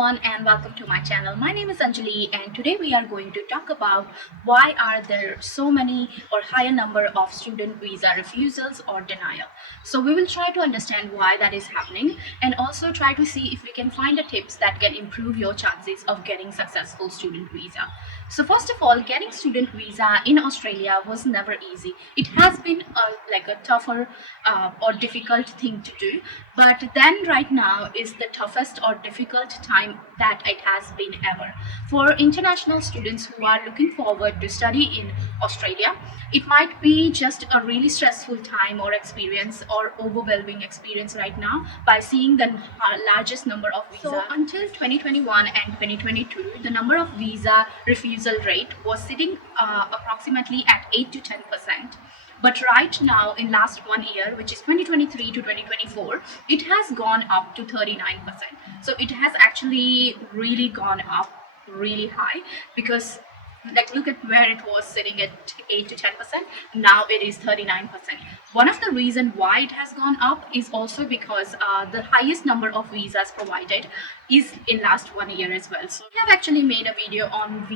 everyone and welcome to my channel. My name is Anjali and today we are going to talk about why are there so many or higher number of student visa refusals or denial. So we will try to understand why that is happening and also try to see if we can find the tips that can improve your chances of getting successful student visa. So first of all, getting student visa in Australia was never easy. It has been a tougher or difficult thing to do, but then right now is the toughest or difficult time that it has been ever. For international students who are looking forward to study in Australia, it might be just a really stressful time or experience or overwhelming experience right now by seeing the largest number of visa. So until 2021 and 2022, the number of visa refusal rate was sitting approximately at 8 to 10%. But right now, in last 1 year, which is 2023 to 2024, it has gone up to 39%. So it has actually really gone up really high because like look at where it was sitting at 8 to 10%. Now it is 39%. One of the reason why it has gone up is also because the highest number of visas provided is in last 1 year as well. So we have actually made a video on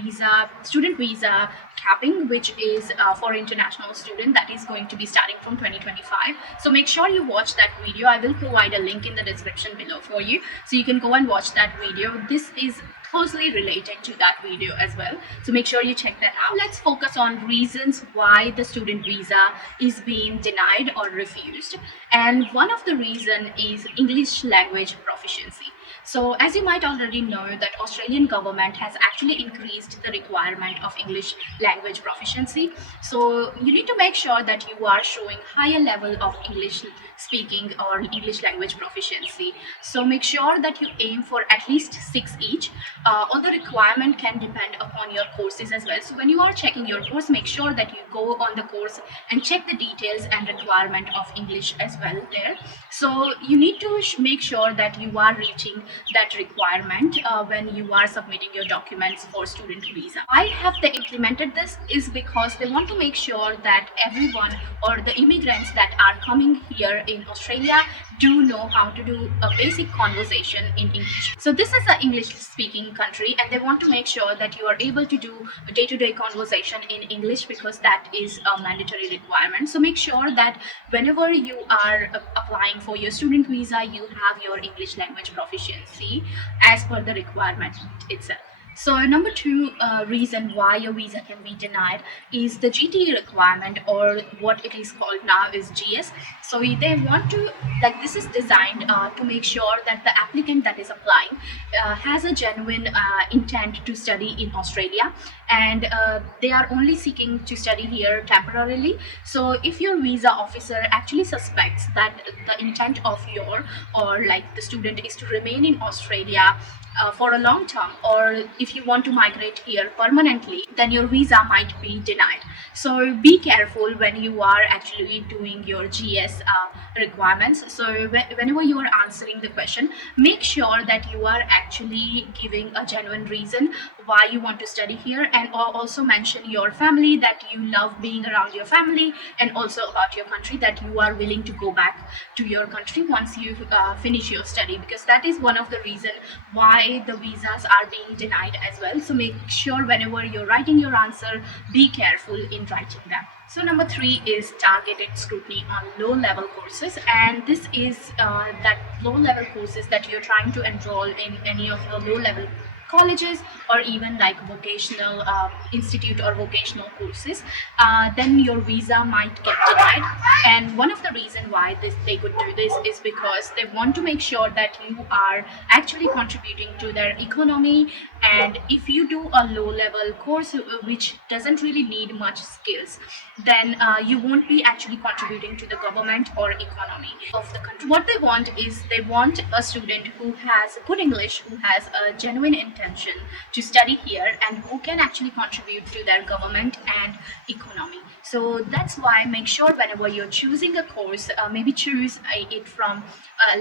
student visa capping, which is for international student that is going to be starting from 2025. So make sure you watch that video. I will provide a link in the description below for you, so you can go and watch that video. This is closely related to that video as well, so make sure you check that out. Let's focus on reasons why the student visa is being denied or refused, and one of the reason is English language proficiency. So as you might already know that Australian government has actually increased the requirement of English language proficiency. So you need to make sure that you are showing higher level of English speaking or English language proficiency. So make sure that you aim for at least 6 each. All the requirement can depend upon your courses as well. So when you are checking your course, make sure that you go on the course and check the details and requirement of English as well there. So you need to make sure that you are reaching that requirement when you are submitting your documents for student visa. Why have they implemented this is because they want to make sure that everyone or the immigrants that are coming here in Australia do know how to do a basic conversation in English. So this is an English speaking country and they want to make sure that you are able to do a day-to-day conversation in English because that is a mandatory requirement. So make sure that whenever you are applying for your student visa, you have your English language proficiency as per the requirement itself. So number two reason why your visa can be denied is the GTE requirement, or what it is called now is GS. So they want to, like, this is designed to make sure that the applicant that is applying has a genuine intent to study in Australia, and they are only seeking to study here temporarily. So if your visa officer actually suspects that the intent of your or like the student is to remain in Australia for a long term, or if you want to migrate here permanently, then your visa might be denied. So be careful when you are actually doing your GS requirements. So whenever you are answering the question, make sure that you are actually giving a genuine reason why you want to study here, and also mention your family, that you love being around your family, and also about your country, that you are willing to go back to your country once you finish your study, because that is one of the reason why the visas are being denied as well. So make sure whenever you're writing your answer, be careful in writing that. So number three is targeted scrutiny on low-level courses, and this is that low-level courses that you're trying to enroll in any of the low-level colleges or even like vocational institute or vocational courses, then your visa might get denied. And one of the reasons why they could do this is because they want to make sure that you are actually contributing to their economy. And if you do a low level course which doesn't really need much skills, then you won't be actually contributing to the government or economy of the country. What they want is they want a student who has good English, who has a genuine intention to study here, and who can actually contribute to their government and economy. So that's why make sure whenever you're choosing a course, maybe choose it from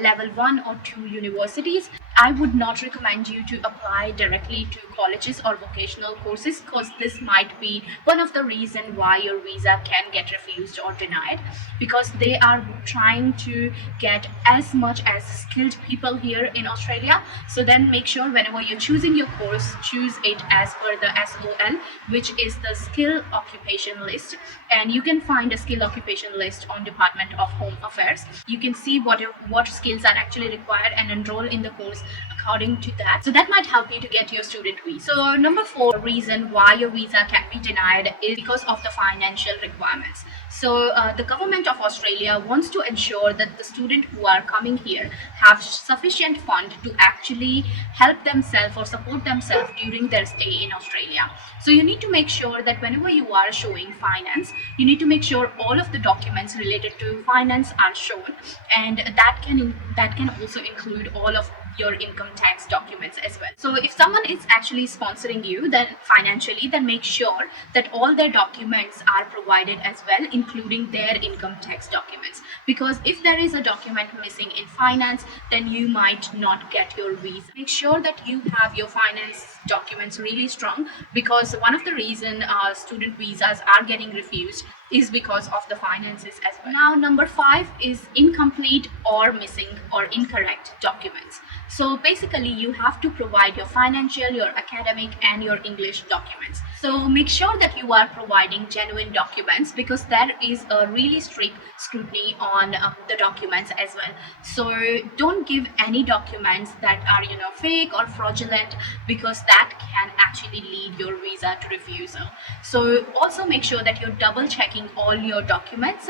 level 1 or 2 universities. I would not recommend you to apply directly to colleges or vocational courses, because this might be one of the reason why your visa can get refused or denied, because they are trying to get as much as skilled people here in Australia. So then make sure whenever you're choosing your course, choose it as per the SOL, which is the skill occupation list. And you can find a skill occupation list on Department of Home Affairs. You can see what skills are actually required and enroll in the course according to that. So that might help you to get your student visa. So number 4 reason why your visa can be denied is because of the financial requirements. So the government of Australia wants to ensure that the students who are coming here have sufficient fund to actually help themselves or support themselves during their stay in Australia. So you need to make sure that whenever you are showing finance, you need to make sure all of the documents related to finance are shown, and that can also include all of your income tax documents as well. So if someone is actually sponsoring you then financially, then make sure that all their documents are provided as well, including their income tax documents, because if there is a document missing in finance, then you might not get your visa. Make sure that you have your finance documents really strong, because one of the reason student visas are getting refused is because of the finances as well. Now number 5 is incomplete or missing or incorrect documents. So basically you have to provide your financial, your academic and your English documents. So make sure that you are providing genuine documents, because there is a really strict scrutiny on the documents as well. So don't give any documents that are fake or fraudulent, because that can actually lead your visa to refusal. So also make sure that you're double checking all your documents,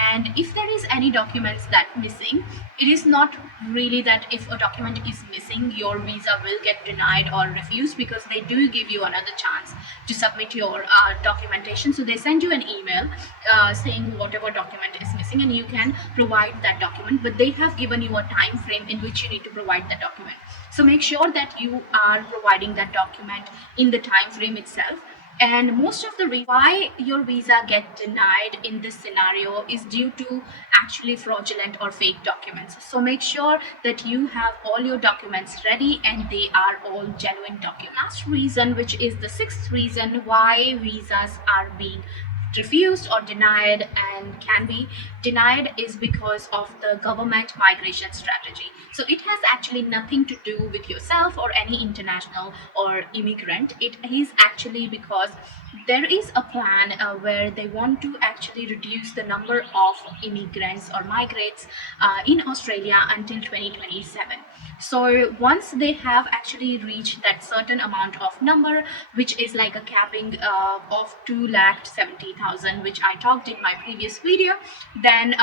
and if there is any documents that missing, it is not really that if a document is missing your visa will get denied or refused, because they do give you another chance to submit your documentation. So they send you an email saying whatever document is missing, and you can provide that document, but they have given you a time frame in which you need to provide that document. So make sure that you are providing that document in the time frame itself. And most of the why your visa get denied in this scenario is due to actually fraudulent or fake documents. So make sure that you have all your documents ready and they are all genuine documents. Last reason, which is the 6th reason why visas are being refused or denied and can be denied, is because of the government migration strategy. So it has actually nothing to do with yourself or any international or immigrant. It is actually because there is a plan where they want to actually reduce the number of immigrants or migrants in Australia until 2027. So once they have actually reached that certain amount of number, which is like a capping of 2,70,000, which I talked in my previous video, then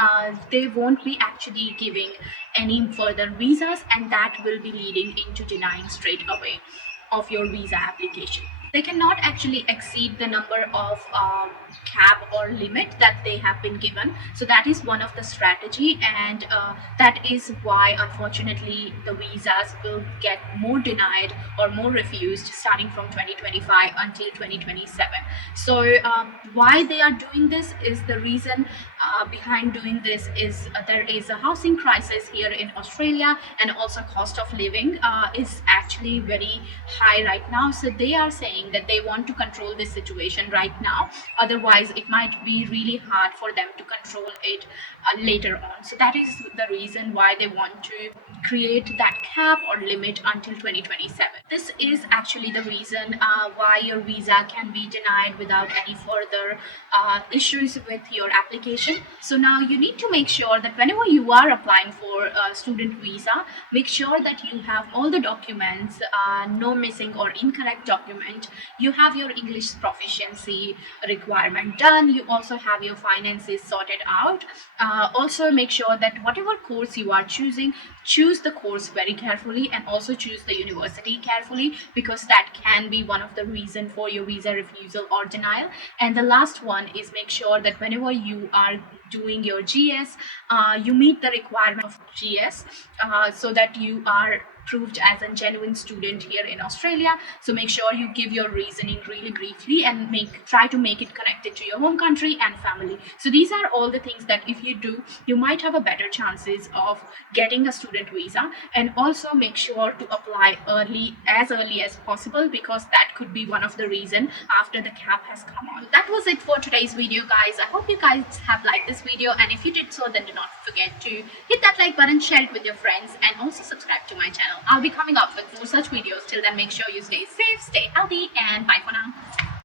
they won't be actually giving any further visas, and that will be leading into denying straight away of your visa application. They cannot actually exceed the number of cap or limit that they have been given. So that is one of the strategy, and that is why unfortunately the visas will get more denied or more refused starting from 2025 until 2027. So why they are doing this is the reason behind doing this is there is a housing crisis here in Australia, and also cost of living is actually very high right now. So they are saying that they want to control this situation right now, otherwise it might be really hard for them to control it later on. So that is the reason why they want to create that cap or limit until 2027. This is actually the reason why your visa can be denied without any further issues with your application. So now you need to make sure that whenever you are applying for a student visa, make sure that you have all the documents, no missing or incorrect document. You have your English proficiency requirement done. You also have your finances sorted out. Also make sure that whatever course you are choosing, choose the course very carefully, and also choose the university carefully, because that can be one of the reason for your visa refusal or denial. And the last one is make sure that whenever you are doing your GS, you meet the requirement of GS, so that you are proved as a genuine student here in Australia. So make sure you give your reasoning really briefly and try to make it connected to your home country and family. So these are all the things that if you do, you might have a better chances of getting a student visa. And also make sure to apply as early as possible, because that could be one of the reason after the cap has come on. That was it for today's video, guys. I hope you guys have liked this video, and if you did so, then do not forget to hit that like button, share it with your friends, and also subscribe to my channel. I'll be coming up with more such videos. Till then, make sure you stay safe, stay healthy, and bye for now.